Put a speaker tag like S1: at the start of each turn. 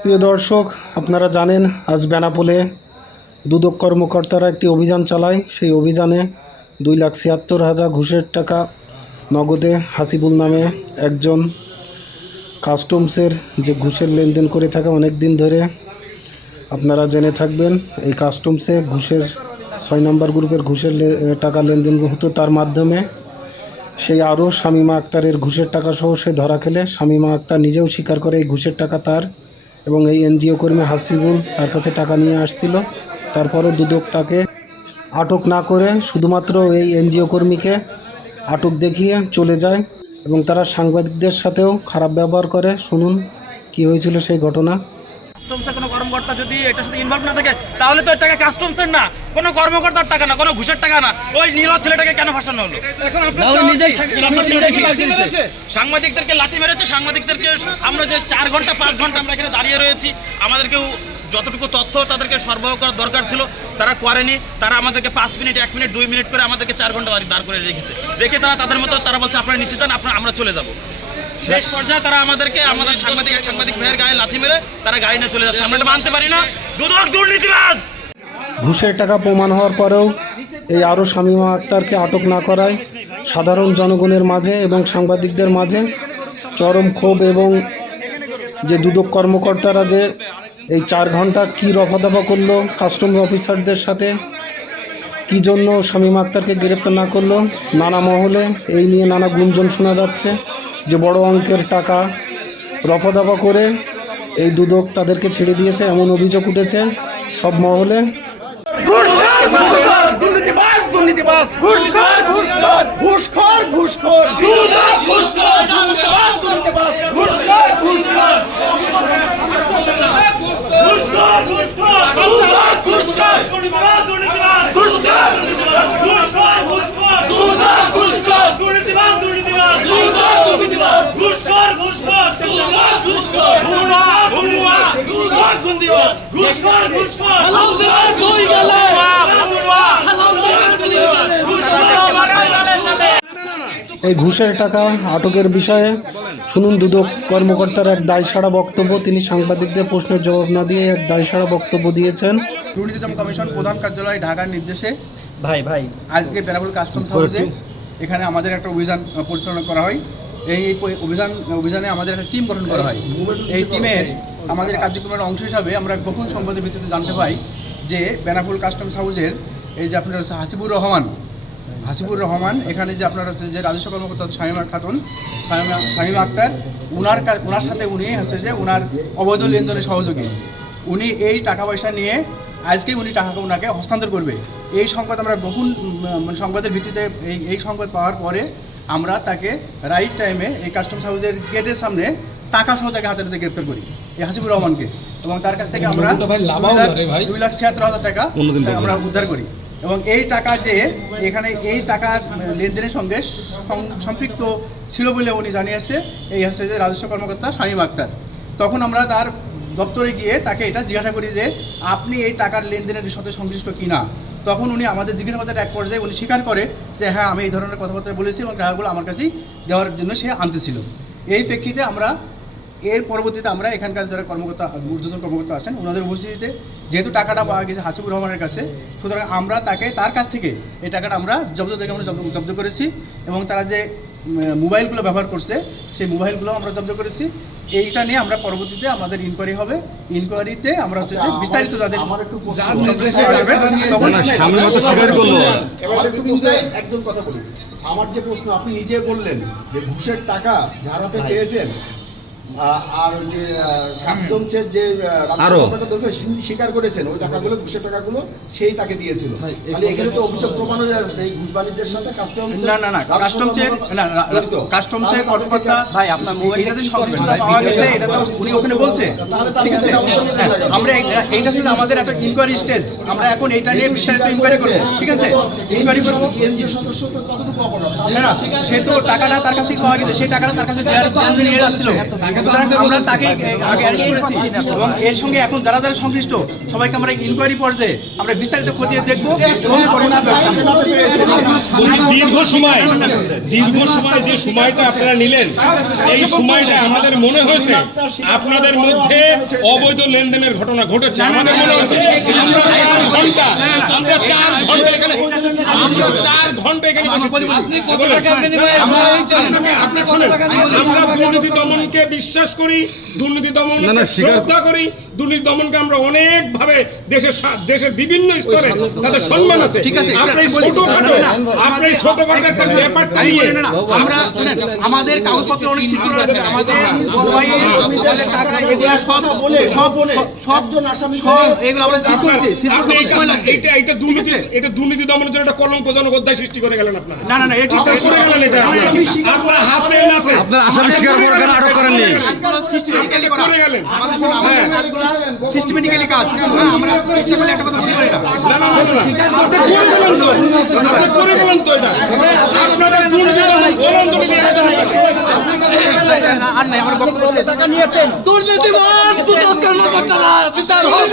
S1: প্রিয় দর্শক আপনারা জানেন আজ বেনাপোলে দুদক কর্মকর্তারা একটি অভিযান চালায়। সেই অভিযানে দুই লাখ ছিয়াত্তর হাজার ঘুষের টাকা নগদে হাসিবুল নামে একজন কাস্টমসের যে ঘুষের লেনদেন করে থাকে অনেক দিন ধরে আপনারা জেনে থাকবেন এই কাস্টমসে ঘুষের ছয় নম্বর গ্রুপের ঘুষের টাকা লেনদেন হতো তার মাধ্যমে। সেই আরও শামিমা আক্তারের ঘুষের টাকা সহ সে ধরা খেলে। শামিমা আক্তার নিজেও স্বীকার করে এই ঘুষের টাকা তার এবং এই এনজিও কর্মী হাসিবুল তার কাছে টাকা নিয়ে আসছিল। তারপরও দুদক তাকে আটক না করে শুধুমাত্র এই এনজিও কর্মীকে আটক দেখিয়ে চলে যায় এবং তারা সাংবাদিকদের সাথেও খারাপ ব্যবহার করে। শুনুন, কি হয়েছিল সেই ঘটনা।
S2: কাস্টমসের কোনো কর্মকর্তা যদি এটার সাথে ইনভলভ না থাকে তাহলে তো এর টাকা কাস্টমসের না। কোনো কর্মকর্তার টাকা না কোনো ঘুষের টাকা না। ওই নিরহ ছেলেটাকে কেন ফাঁসানো হলো? সাংবাদিকদেরকে লাথি মেরেছে সাংবাদিকদেরকে আমরা যে চার ঘণ্টা পাঁচ ঘণ্টা আমরা এখানে দাঁড়িয়ে রয়েছি আমাদেরকেও যতটুকু তথ্য তাদেরকে সরবরাহ করার দরকার ছিল তারা করেনি। তারা আমাদেরকে পাঁচ মিনিট এক মিনিট দুই মিনিট করে আমাদেরকে চার ঘণ্টা দাঁড় করে রেখেছে। রেখে তারা তাদের মতো তারা বলছে আপনারা নিচে যান আপনারা আমরা চলে যাব। শেষ পর্যায়ে তারা আমাদেরকে, আমাদের সাংবাদিক, এক সাংবাদিক ভাইয়ের গায়ে লাথি মেরে তারা গাড়ি নিয়ে চলে যাচ্ছে। আমরা এটা মানতে পারি না। দুদক দুর্নীতিবাজ!
S1: ঘুষের টাকা প্রমাণ হওয়ার পরেও এই আরও শামীমা আক্তারকে আটক না করায় সাধারণ জনগণের মাঝে এবং সাংবাদিকদের মাঝে চরম ক্ষোভ এবং যে দুদক কর্মকর্তারা যে এই চার ঘণ্টা কী রফাদফা করল, কাস্টম অফিসারদের সাথে, কী জন্য শামীমা আক্তারকে গ্রেপ্তার না করল, নানা মহলে এই নিয়ে নানা গুঞ্জন শোনা যাচ্ছে। যে বড় অঙ্কের টাকা রফাদফা করে এই দুদক তাদেরকে ছেড়ে দিয়েছে এমন অভিযোগ উঠেছে সব মহলে।
S3: দুর্নীতিবাজ।
S1: এই ঘুষের টাকা আটকের বিষয়ে শুনুন দুদক কর্মকর্তার এক দায়সারা বক্তব্য। তিনি সাংবাদিকদের প্রশ্নের জবাব না দিয়ে এক দায়সারা বক্তব্য দিয়েছেন।
S4: দুর্নীতি দমন কমিশন প্রধান কার্যালয় ঢাকার নির্দেশে
S2: ভাই ভাই।
S4: আজকে বেনাপুল কাস্টমস হাউসে এখানে আমাদের একটা অভিযান পরিচালনা করা হয়। এই অভিযান অভিযানে আমাদের একটা টিম গঠন করা হয়। এই টিমের আমাদের কার্যক্রমের অংশ হিসাবে আমরা গোপন সংবাদের ভিত্তিতে জানতে পাই যে বেনাপুল কাস্টমস হাউসের এই যে আপনার হচ্ছে হাসিবুর রহমান হাসিবুর রহমান, এখানে যে আপনার হচ্ছে যে রাজস্ব কর্মকর্তা শামিমা খাতুন, শামিমা আক্তার, উনার ওনার সাথে উনি হচ্ছে যে উনার অবৈধ লেনদেনের সহযোগী। উনি এই টাকা পয়সা নিয়ে আজকে উনি টাকাকে ওনাকে হস্তান্তর করবে। এই সংবাদ আমরা গোপন মানে সংবাদের ভিত্তিতে এই এই সংবাদ পাওয়ার পরে আমরা তাকে রাইট টাইমে এই কাস্টমস হাউসের গেটের সামনে টাকা সহ তাকে হাতে হাতে গ্রেপ্তার করি। এই হাসিবুর রহমানকে। এবং তার কাছ থেকে আমরা দুই লাখ- ছিয়াত্তর হাজার টাকা আমরা উদ্ধার করি। এবং এই টাকা যে এখানে এই টাকার লেনদেনের সঙ্গে সম্পৃক্ত ছিল বলে উনি জানিয়েছে এই হচ্ছে যে রাজস্ব কর্মকর্তা শামীম আক্তার। তখন আমরা তার দপ্তরে গিয়ে তাকে এটা জিজ্ঞাসা করি যে আপনি এই টাকার লেনদেনের সাথে সংশ্লিষ্ট কিনা? তখন উনি আমাদের জিজ্ঞাসাবাদের এক পর্যায়ে উনি স্বীকার করে যে হ্যাঁ আমি এই ধরনের কথাবার্তা বলেছি এবং টাকাগুলো আমার কাছেই দেওয়ার জন্য সে আনতেছিল। এই প্রেক্ষিতে আমরা এর পরবর্তীতে আমরা এখানকার যারা কর্মকর্তা ঊর্ধ্বতন কর্মকর্তা আছেন ওনাদের উপস্থিতিতে যেহেতু টাকাটা পাওয়া গেছে হাসিবুর রহমানের কাছে সুতরাং আমরা তাকে তার কাছ থেকে এই টাকাটা আমরা জব্দ থেকে আমরা জব্দ- জব্দ করেছি এবং তারা যে মোবাইলগুলো ব্যবহার করছে সেই মোবাইলগুলো আমরা জব্দ করেছি। এইটা নিয়ে আমরা পরবর্তীতে আমাদের ইনকোয়ারি হবে। ইনকোয়ারিতে আমরা হচ্ছে যে বিস্তারিত যাদের
S3: আমার একটু প্রশ্ন
S4: নির্দেশে যাবে, তখন
S3: এবার একটু প্রশ্ন একদম কথা বলি। আমার যে প্রশ্ন আপনি নিজে বললেন যে ঘুষের টাকা যার হাতে পেয়েছেন আর যে যে স্বীকার করেছেন ওই টাকাগুলো ঘুষের টাকাগুলো সেই তাকে দিয়েছিল। এখানে তো অভিযোগ প্রমাণ হয়ে যাচ্ছে এই ঘুষ বাণিজ্যের সাথে কাস্টমস
S4: না না না কাস্টমসের না কাস্টমসের কর্মকর্তা
S2: ভাই, আপনার
S4: যে সংশ্লিষ্টতা পাওয়া গেছে এটা তো উনি ওখানে বলছে। ঠিক আছে? হ্যাঁ, আমরা এইটা ছিল আমাদের একটা ইনকোয়ারি স্টেজ আমরা এখন এইটা নিয়ে বিস্তারিত ইনকোয়ারি করব। ঠিক আছে? ইনকোয়ারি করব।
S3: কেন্দ্রীয় সদস্য তো কতটুকু অপরাধ।
S4: না সে তো টাকাটা তার কাছ থেকে পাওয়া গেছে সেই টাকাটা তার কাছে দেওয়ার জন্য নিয়ে যাচ্ছিল। আমরা তাকে আগে অ্যারেস্ট করেছি। এবং এর সঙ্গে এখন যারা যারা সংশ্লিষ্ট সবাইকে আমরা ইনকোয়ারি পর্যায়ে আমরা বিস্তারিত খতিয়ে দেখব এবং
S5: দীর্ঘ সময় দীর্ঘ সময় যে সময়টা আপনারা নিলেন এই সময়টা আমাদের মনে হয়েছে আপনাদের মধ্যে অবৈধ লেনদেনের ঘটনা ঘটেছে। আমাদের মনে হচ্ছে আমরা চার ঘণ্টা আমরা চার ঘণ্টা এখানে আমরা চার ঘণ্টা এখানে আমরা দুর্নীতি দমনকে বিশ্বাস করি দুর্নীতি দমন শ্রদ্ধা করি দুর্নীতি দমনকে আমরা অনেক ভাবে দেশের দেশের বিভিন্ন স্তরে তাদের সম্মান আছে।
S4: ঠিক আছে,
S5: আপনি
S4: বলি-
S5: ছোটখাটো আপনি ছোটখাটো একটা ব্যাপারটা নিয়ে
S4: বলি আমরা আমাদের কাগজপত্র অনেক সিকিউর আছে আমাদের মোবাইল আমাদের টাকা এগুলো সব সব সব সব এগুলো আমরা সিজ করতে
S5: এটা এটা দুর্নীতি এটা দুর্নীতি দমনের জন্য একটা কলঙ্কজনক অধ্যায় সৃষ্টি করে গেলেন আপনারা।
S4: না না না এটা ঠিক
S5: আপনারা হাতে নাতে
S6: আপনার আসামি স্বীকার করে আটক করেননি?
S4: সিস্টেমেটিক্যালি
S5: গেলেন।
S4: সিস্টেমেটিক্যালি কাজ। হ্যাঁ, আমরা ইচ্ছা করলে একটা কথা বলতে পারি না।
S5: না না না। না এটা।
S4: আর নাই আমার বক্তব্য শেষ।
S7: দুর্নীতিবাদ বিচার হোক